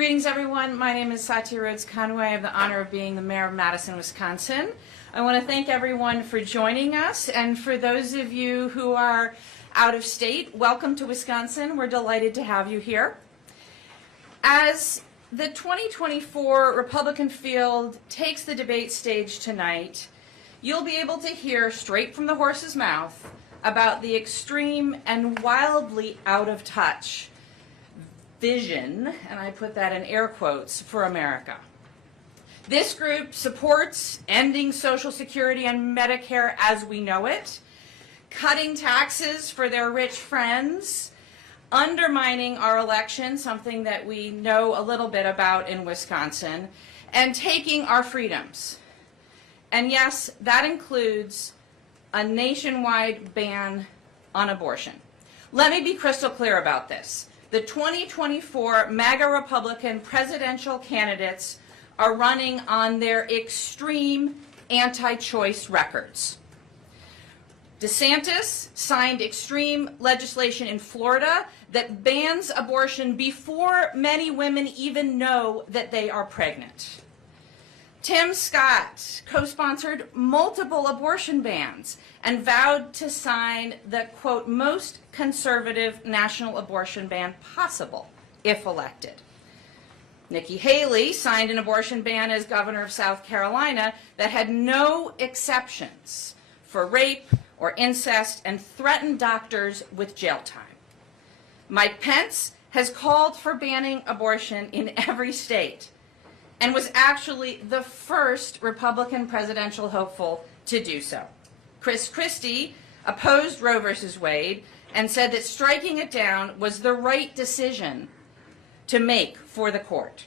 Greetings, everyone. My name is Satya Rhodes Conway. I have the honor of being the mayor of Madison, Wisconsin. I want to thank everyone for joining us, and for those of you who are out of state, welcome to Wisconsin. We're delighted to have you here. As the 2024 Republican field takes the debate stage tonight, you'll be able to hear straight from the horse's mouth about the extreme and wildly out of touch vision, and I put that in air quotes, for America. This group supports ending Social Security and Medicare as we know it, cutting taxes for their rich friends, undermining our election, something that we know a little bit about in Wisconsin, and taking our freedoms. And yes, that includes a nationwide ban on abortion. Let me be crystal clear about this. The 2024 MAGA Republican presidential candidates are running on their extreme anti-choice records. DeSantis signed extreme legislation in Florida that bans abortion before many women even know that they are pregnant. Tim Scott co-sponsored multiple abortion bans and vowed to sign the, quote, most conservative national abortion ban possible if elected. Nikki Haley signed an abortion ban as governor of South Carolina that had no exceptions for rape or incest and threatened doctors with jail time. Mike Pence has called for banning abortion in every state and was actually the first Republican presidential hopeful to do so. Chris Christie opposed Roe versus Wade and said that striking it down was the right decision to make for the court.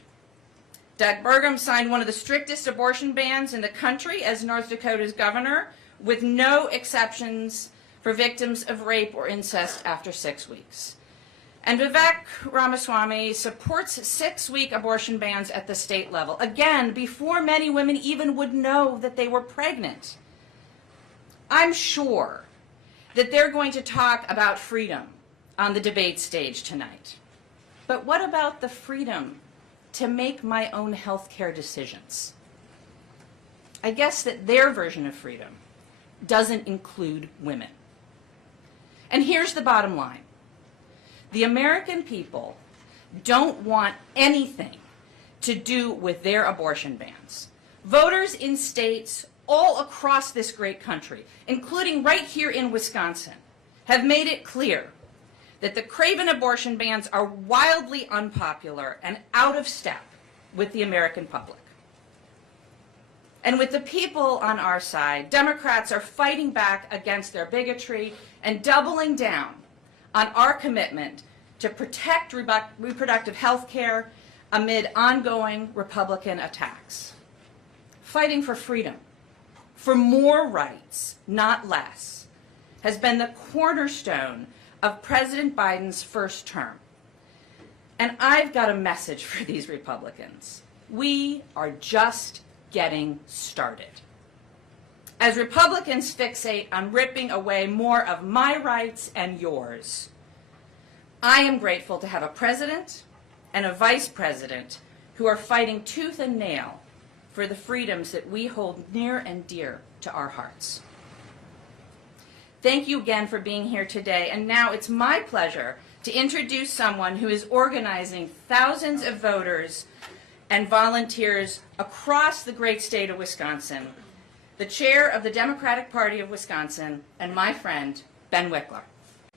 Doug Burgum signed one of the strictest abortion bans in the country as North Dakota's governor, with no exceptions for victims of rape or incest after 6 weeks. And Vivek Ramaswamy supports 6-week abortion bans at the state level, again, before many women even would know that they were pregnant. I'm sure that they're going to talk about freedom on the debate stage tonight. But what about the freedom to make my own health care decisions? I guess that their version of freedom doesn't include women. And here's the bottom line. The American people don't want anything to do with their abortion bans. Voters in states all across this great country, including right here in Wisconsin, have made it clear that the craven abortion bans are wildly unpopular and out of step with the American public. And with the people on our side, Democrats are fighting back against their bigotry and doubling down on our commitment to protect reproductive health care amid ongoing Republican attacks. Fighting for freedom, for more rights, not less, has been the cornerstone of President Biden's first term. And I've got a message for these Republicans. We are just getting started. As Republicans fixate on ripping away more of my rights and yours, I am grateful to have a president and a vice president who are fighting tooth and nail for the freedoms that we hold near and dear to our hearts. Thank you again for being here today, and now it's my pleasure to introduce someone who is organizing thousands of voters and volunteers across the great state of Wisconsin, the chair of the Democratic Party of Wisconsin, and my friend, Ben Wikler.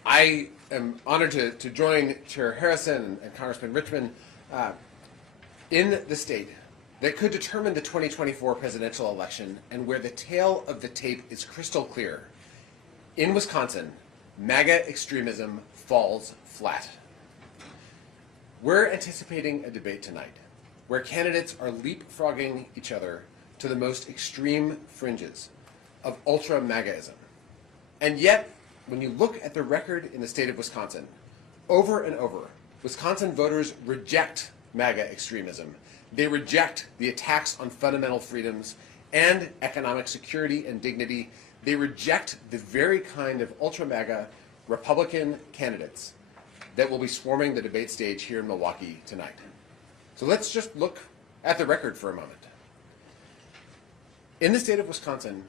I am honored to join Chair Harrison and Congressman Richmond in the state that could determine the 2024 presidential election and where the tale of the tape is crystal clear. In Wisconsin, MAGA extremism falls flat. We're anticipating a debate tonight where candidates are leapfrogging each other to the most extreme fringes of ultra-MAGAism. And yet, when you look at the record in the state of Wisconsin, over and over, Wisconsin voters reject MAGA extremism. They reject the attacks on fundamental freedoms and economic security and dignity. They reject the very kind of ultra-MAGA Republican candidates that will be swarming the debate stage here in Milwaukee tonight. So let's just look at the record for a moment. In the state of Wisconsin,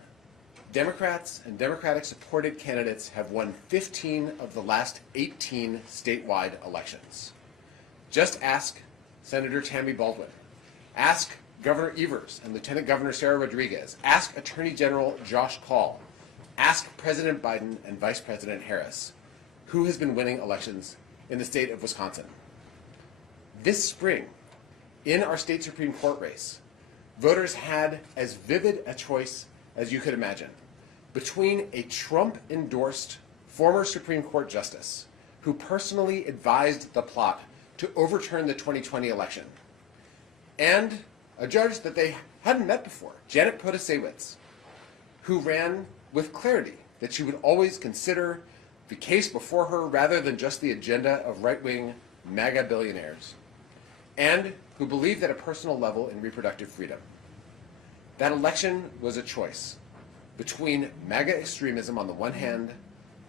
Democrats and Democratic-supported candidates have won 15 of the last 18 statewide elections. Just ask Senator Tammy Baldwin. Ask Governor Evers and Lieutenant Governor Sarah Rodriguez. Ask Attorney General Josh Kaul. Ask President Biden and Vice President Harris who has been winning elections in the state of Wisconsin. This spring, in our state Supreme Court race, voters had as vivid a choice as you could imagine between a Trump-endorsed former Supreme Court justice who personally advised the plot to overturn the 2020 election and a judge that they hadn't met before, Janet Protasewicz, who ran with clarity that she would always consider the case before her rather than just the agenda of right-wing MAGA billionaires, and who believed at a personal level in reproductive freedom. That election was a choice between MAGA extremism on the one hand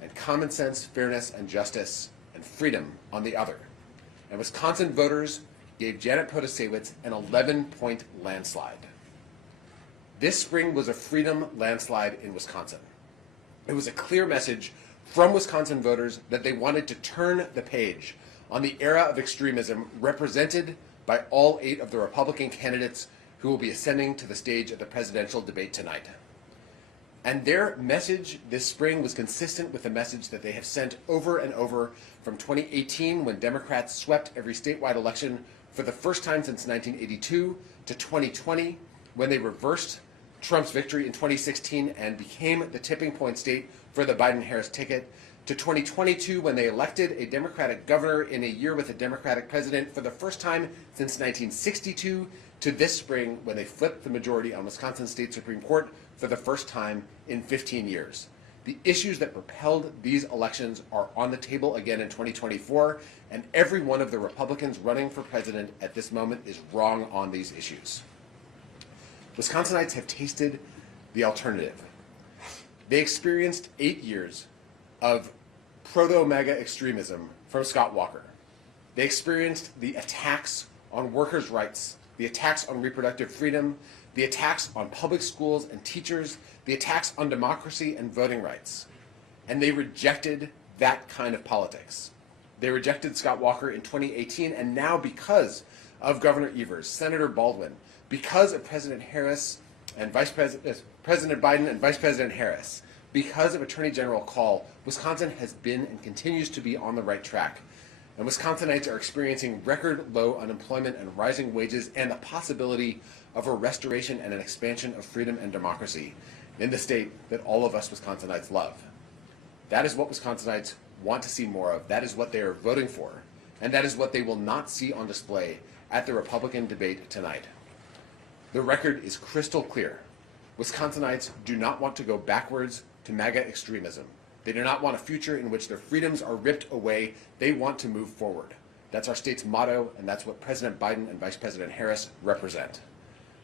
and common sense, fairness, and justice and freedom on the other. And Wisconsin voters gave Janet Protasewicz an 11-point landslide. This spring was a freedom landslide in Wisconsin. It was a clear message from Wisconsin voters that they wanted to turn the page on the era of extremism represented by all 8 of the Republican candidates who will be ascending to the stage of the presidential debate tonight. And their message this spring was consistent with the message that they have sent over and over from 2018, when Democrats swept every statewide election for the first time since 1982, to 2020, when they reversed Trump's victory in 2016 and became the tipping point state for the Biden-Harris ticket, to 2022, when they elected a Democratic governor in a year with a Democratic president for the first time since 1962, to this spring, when they flipped the majority on Wisconsin State Supreme Court for the first time in 15 years. The issues that propelled these elections are on the table again in 2024, and every one of the Republicans running for president at this moment is wrong on these issues. Wisconsinites have tasted the alternative. They experienced 8 years of proto-MAGA extremism from Scott Walker. They experienced the attacks on workers' rights, the attacks on reproductive freedom, the attacks on public schools and teachers, the attacks on democracy and voting rights. And they rejected that kind of politics. They rejected Scott Walker in 2018, and now because of Governor Evers, Senator Baldwin, because of President Harris and President Biden and Vice President Harris, because of Attorney General Kaul, Wisconsin has been and continues to be on the right track. And Wisconsinites are experiencing record low unemployment and rising wages and the possibility of a restoration and an expansion of freedom and democracy in the state that all of us Wisconsinites love. That is what Wisconsinites want to see more of. That is what they are voting for. And that is what they will not see on display at the Republican debate tonight. The record is crystal clear. Wisconsinites do not want to go backwards to MAGA extremism. They do not want a future in which their freedoms are ripped away. They want to move forward. That's our state's motto, and that's what President Biden and Vice President Harris represent.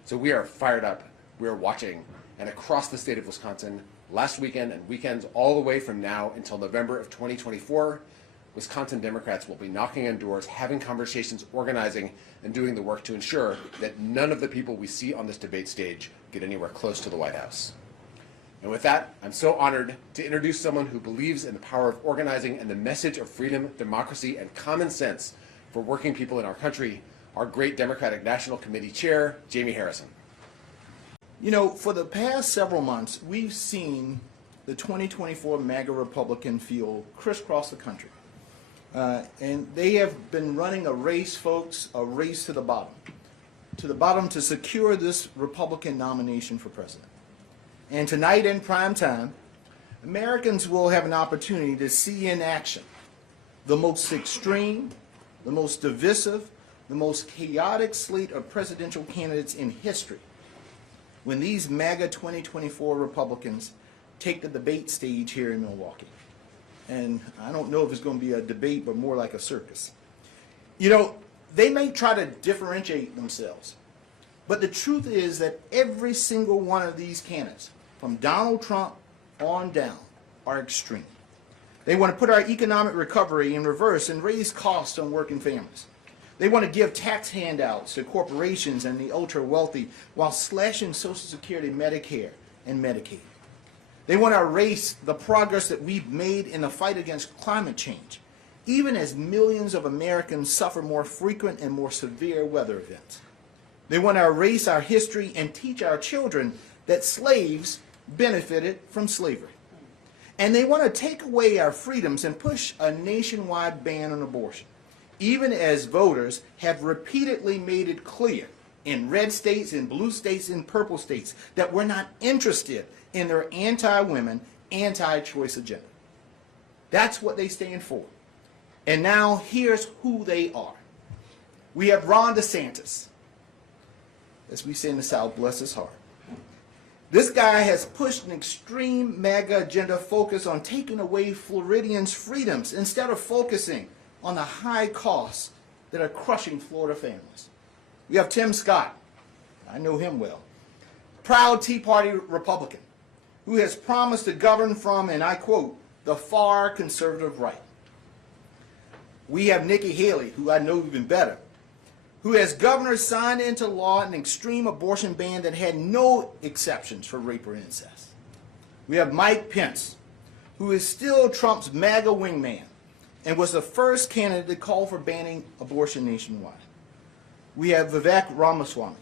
So we are fired up. We are watching. And across the state of Wisconsin, last weekend and weekends all the way from now until November of 2024, Wisconsin Democrats will be knocking on doors, having conversations, organizing, and doing the work to ensure that none of the people we see on this debate stage get anywhere close to the White House. And with that, I'm so honored to introduce someone who believes in the power of organizing and the message of freedom, democracy, and common sense for working people in our country, our great Democratic National Committee Chair, Jamie Harrison. You know, for the past several months, we've seen the 2024 MAGA Republican field crisscross the country. And they have been running a race, folks, a race to the bottom to secure this Republican nomination for president. And tonight in prime time, Americans will have an opportunity to see in action the most extreme, the most divisive, the most chaotic slate of presidential candidates in history when these MAGA 2024 Republicans take the debate stage here in Milwaukee. And I don't know if it's going to be a debate, but more like a circus. You know, they may try to differentiate themselves, but the truth is that every single one of these candidates, from Donald Trump on down, are extreme. They want to put our economic recovery in reverse and raise costs on working families. They want to give tax handouts to corporations and the ultra-wealthy while slashing Social Security, Medicare, and Medicaid. They want to erase the progress that we've made in the fight against climate change, even as millions of Americans suffer more frequent and more severe weather events. They want to erase our history and teach our children that slaves benefited from slavery. And they want to take away our freedoms and push a nationwide ban on abortion, even as voters have repeatedly made it clear in red states, in blue states, in purple states, that we're not interested in their anti-women, anti-choice agenda. That's what they stand for. And now here's who they are. We have Ron DeSantis. As we say in the South, bless his heart. This guy has pushed an extreme MAGA agenda focused on taking away Floridians' freedoms instead of focusing on the high costs that are crushing Florida families. We have Tim Scott. I know him well. Proud Tea Party Republican who has promised to govern from, and I quote, the far conservative right. We have Nikki Haley, who I know even better, who as governor signed into law an extreme abortion ban that had no exceptions for rape or incest. We have Mike Pence, who is still Trump's MAGA wingman and was the first candidate to call for banning abortion nationwide. We have Vivek Ramaswamy,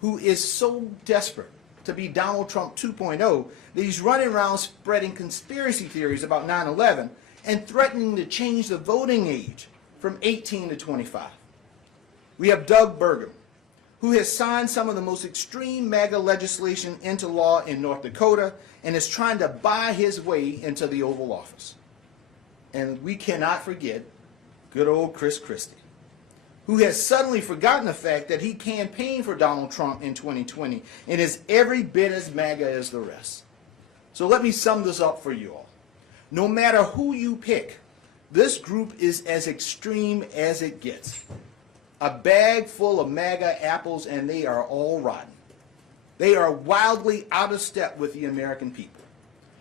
who is so desperate to be Donald Trump 2.0 that he's running around spreading conspiracy theories about 9/11 and threatening to change the voting age from 18 to 25. We have Doug Burgum, who has signed some of the most extreme MAGA legislation into law in North Dakota and is trying to buy his way into the Oval Office. And we cannot forget good old Chris Christie, who has suddenly forgotten the fact that he campaigned for Donald Trump in 2020 and is every bit as MAGA as the rest. So let me sum this up for you all. No matter who you pick, this group is as extreme as it gets. A bag full of MAGA apples and they are all rotten. They are wildly out of step with the American people.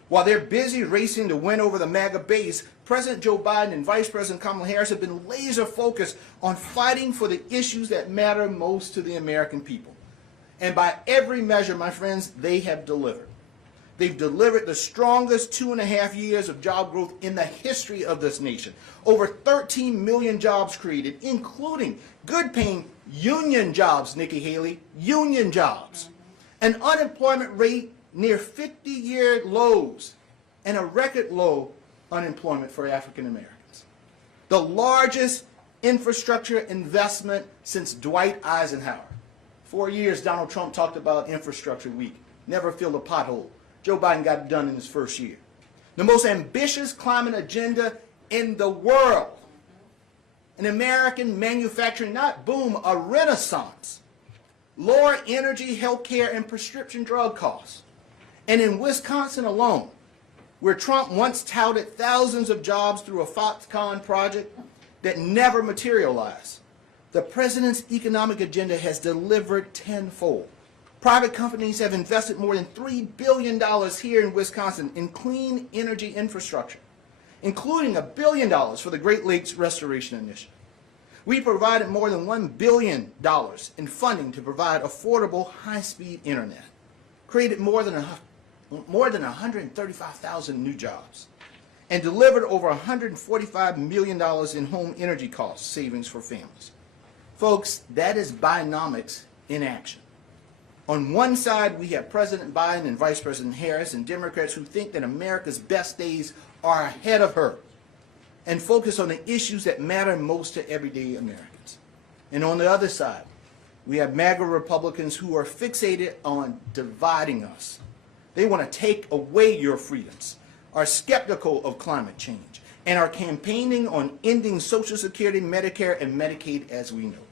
While they're busy racing to win over the MAGA base, President Joe Biden and Vice President Kamala Harris have been laser focused on fighting for the issues that matter most to the American people. And by every measure, my friends, they have delivered. They've delivered the strongest 2.5 years of job growth in the history of this nation. Over 13 million jobs created, including good-paying union jobs, Nikki Haley, union jobs. An unemployment rate near 50-year lows and a record low unemployment for African Americans. The largest infrastructure investment since Dwight Eisenhower. 4 years Donald Trump talked about infrastructure week, never filled a pothole. Joe Biden got it done in his first year. The most ambitious climate agenda in the world. An American manufacturing, not boom, a renaissance. Lower energy, healthcare, and prescription drug costs. And in Wisconsin alone, where Trump once touted thousands of jobs through a Foxconn project that never materialized, the president's economic agenda has delivered tenfold. Private companies have invested more than $3 billion here in Wisconsin in clean energy infrastructure, including $1 billion for the Great Lakes Restoration Initiative. We provided more than $1 billion in funding to provide affordable, high-speed internet, created more than 135,000 new jobs, and delivered over $145 million in home energy cost savings for families. Folks, that is Bidenomics in action. On one side, we have President Biden and Vice President Harris and Democrats who think that America's best days are ahead of her and focus on the issues that matter most to everyday Americans. And on the other side, we have MAGA Republicans who are fixated on dividing us. They want to take away your freedoms, are skeptical of climate change, and are campaigning on ending Social Security, Medicare, and Medicaid as we know.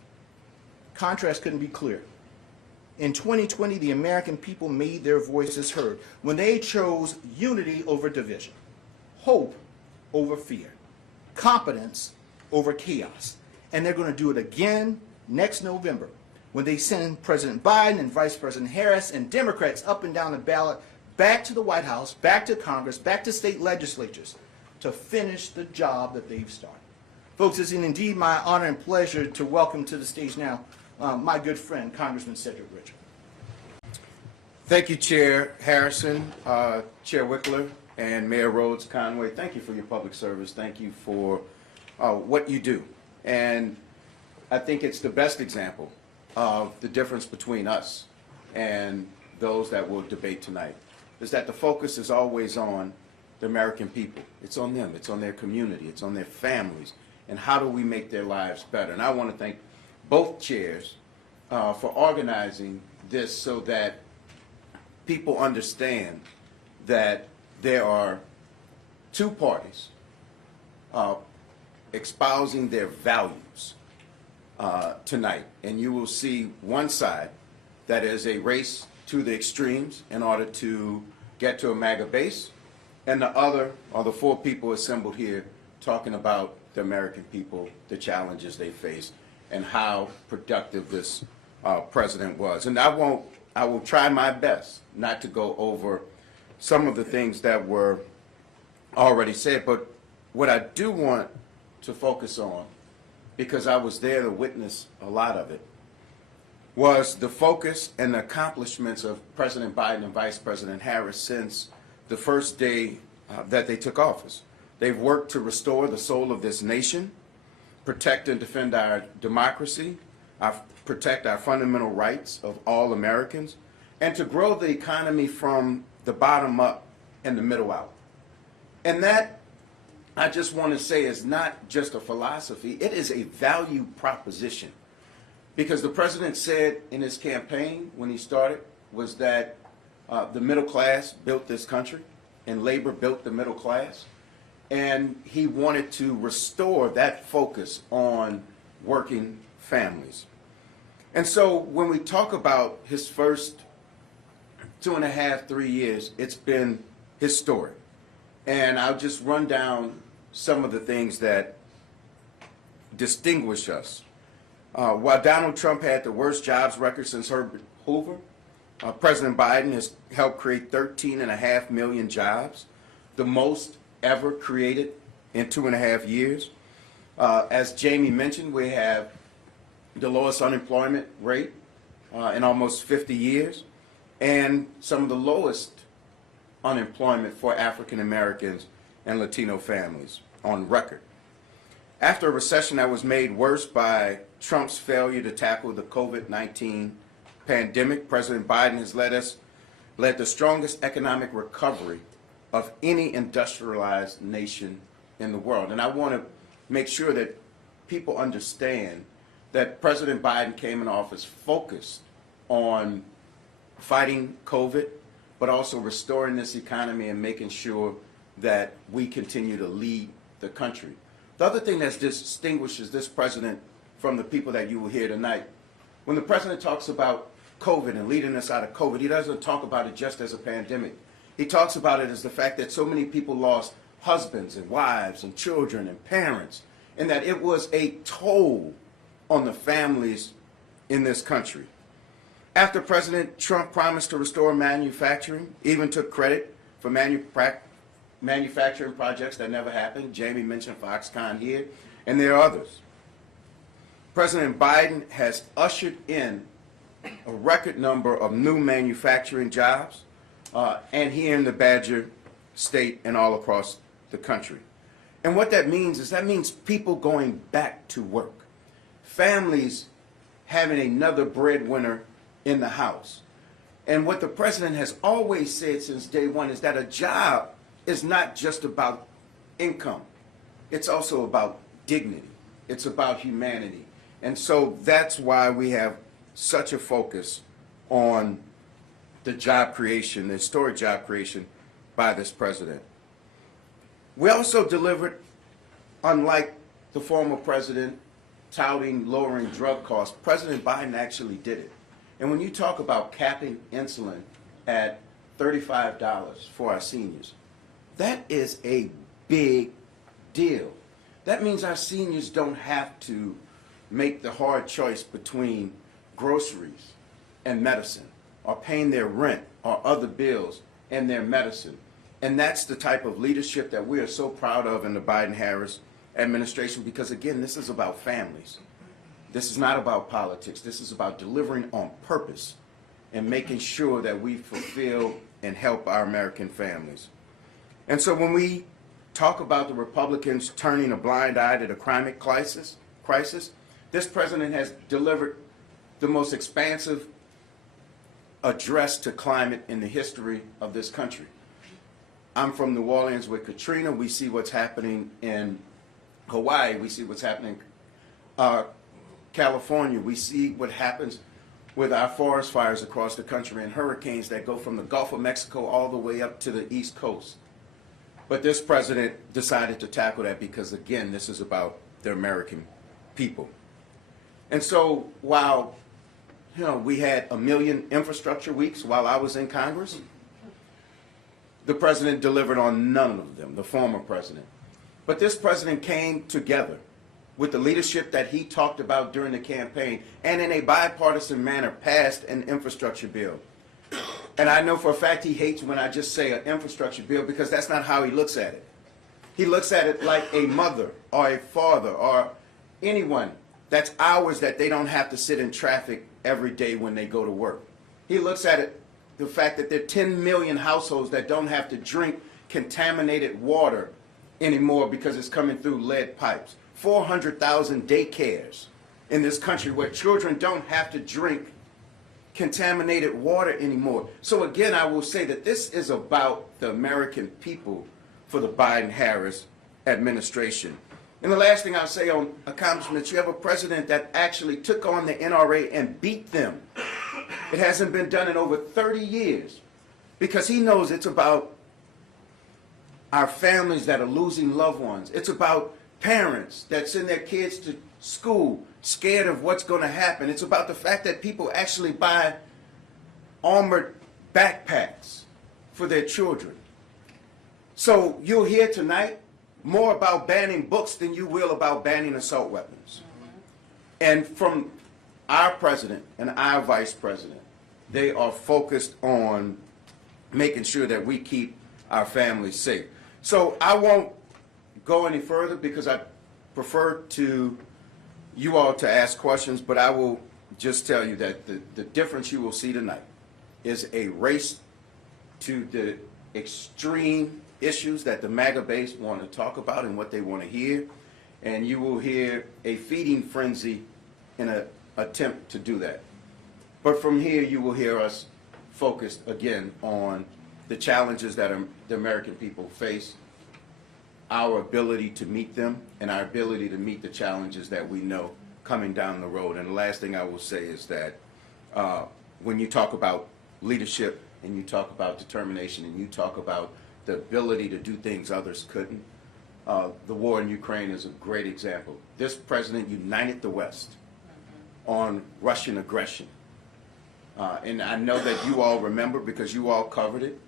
Contrast couldn't be clearer. In 2020, the American people made their voices heard when they chose unity over division, hope over fear, competence over chaos. And they're going to do it again next November when they send President Biden and Vice President Harris and Democrats up and down the ballot back to the White House, back to Congress, back to state legislatures to finish the job that they've started. Folks, it's indeed my honor and pleasure to welcome to the stage now my good friend, Congressman Cedric Richard. Thank you, Chair Harrison, Chair Wikler, and Mayor Rhodes Conway. Thank you for your public service. Thank you for what you do. And I think it's the best example of the difference between us and those that will debate tonight, is that the focus is always on the American people. It's on them. It's on their community. It's on their families. And how do we make their lives better? And I want to thank both chairs for organizing this so that people understand that there are two parties espousing their values tonight. And you will see one side that is a race to the extremes in order to get to a MAGA base, and the other are the four people assembled here talking about the American people, the challenges they face, and how productive this president was. And I will try my best not to go over some of the things that were already said, but what I do want to focus on, because I was there to witness a lot of it, was the focus and the accomplishments of President Biden and Vice President Harris since the first day that they took office. They've worked to restore the soul of this nation, protect and defend our democracy, protect our fundamental rights of all Americans, and to grow the economy from the bottom up and the middle out. And that, I just want to say, is not just a philosophy, it is a value proposition. Because the president said in his campaign when he started was that the middle class built this country and labor built the middle class. And he wanted to restore that focus on working families. And so when we talk about his first 2.5, 3 years, it's been historic. And I'll just run down some of the things that distinguish us. While Donald Trump had the worst jobs record since Herbert Hoover, President Biden has helped create 13.5 million jobs, the most ever created in 2.5 years. As Jamie mentioned, we have the lowest unemployment rate in almost 50 years, and some of the lowest unemployment for African Americans and Latino families on record. After a recession that was made worse by Trump's failure to tackle the COVID-19 pandemic, President Biden has led the strongest economic recovery of any industrialized nation in the world. And I want to make sure that people understand that President Biden came in office focused on fighting COVID, but also restoring this economy and making sure that we continue to lead the country. The other thing that distinguishes this president from the people that you will hear tonight, when the president talks about COVID and leading us out of COVID, he doesn't talk about it just as a pandemic. He talks about it as the fact that so many people lost husbands and wives and children and parents, and that it was a toll on the families in this country. After President Trump promised to restore manufacturing, even took credit for manufacturing projects that never happened. Jamie mentioned Foxconn here, and there are others. President Biden has ushered in a record number of new manufacturing jobs, and here in the Badger State and all across the country. And what that means is people going back to work, families having another breadwinner in the house. And what the president has always said since day one is that a job is not just about income. It's also about dignity. It's about humanity. And so that's why we have such a focus on the job creation, the historic job creation by this president. We also delivered, unlike the former president touting lowering drug costs, President Biden actually did it. And when you talk about capping insulin at $35 for our seniors, that is a big deal. That means our seniors don't have to make the hard choice between groceries and medicine, or paying their rent or other bills and their medicine. And that's the type of leadership that we are so proud of in the Biden-Harris administration, because again, this is about families. This is not about politics. This is about delivering on purpose and making sure that we fulfill and help our American families. And so when we talk about the Republicans turning a blind eye to the climate crisis, this president has delivered the most expansive address to climate in the history of this country. I'm from New Orleans with Katrina. We see what's happening in Hawaii. We see what's happening California. We see what happens with our forest fires across the country and hurricanes that go from the Gulf of Mexico all the way up to the East Coast. But this president decided to tackle that because, again, this is about the American people. And so while, we had 1 million infrastructure weeks while I was in Congress, the president delivered on none of them, the former president. But this president came together with the leadership that he talked about during the campaign and in a bipartisan manner passed an infrastructure bill. And I know for a fact he hates when I just say an infrastructure bill because that's not how he looks at it. He looks at it like a mother or a father or anyone that's hours that they don't have to sit in traffic every day when they go to work. He looks at it, the fact that there are 10 million households that don't have to drink contaminated water anymore because it's coming through lead pipes. 400,000 daycares in this country where children don't have to drink contaminated water anymore. So again, I will say that this is about the American people for the Biden-Harris administration. And the last thing I'll say on accomplishments, you have a president that actually took on the NRA and beat them. It hasn't been done in over 30 years because he knows it's about our families that are losing loved ones. It's about parents that send their kids to school scared of what's going to happen. It's about the fact that people actually buy armored backpacks for their children. So you'll hear tonight more about banning books than you will about banning assault weapons. And from our president and our vice president, they are focused on making sure that we keep our families safe. So I won't go any further because I prefer to you all to ask questions, but I will just tell you that the difference you will see tonight is a race to the extreme issues that the MAGA base want to talk about and what they want to hear, and you will hear a feeding frenzy in an attempt to do that. But from here, you will hear us focused again on the challenges that the American people face, our ability to meet them, and our ability to meet the challenges that we know coming down the road. And the last thing I will say is that when you talk about leadership and you talk about determination and you talk about the ability to do things others couldn't, the war in Ukraine is a great example. This president united the West on Russian aggression. And I know that you all remember because you all covered it.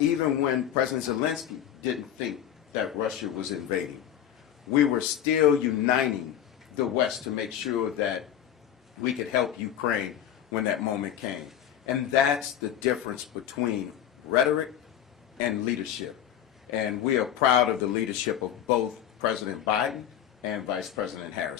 Even when President Zelensky didn't think that Russia was invading, we were still uniting the West to make sure that we could help Ukraine when that moment came. And that's the difference between rhetoric and leadership. And we are proud of the leadership of both President Biden and Vice President Harris.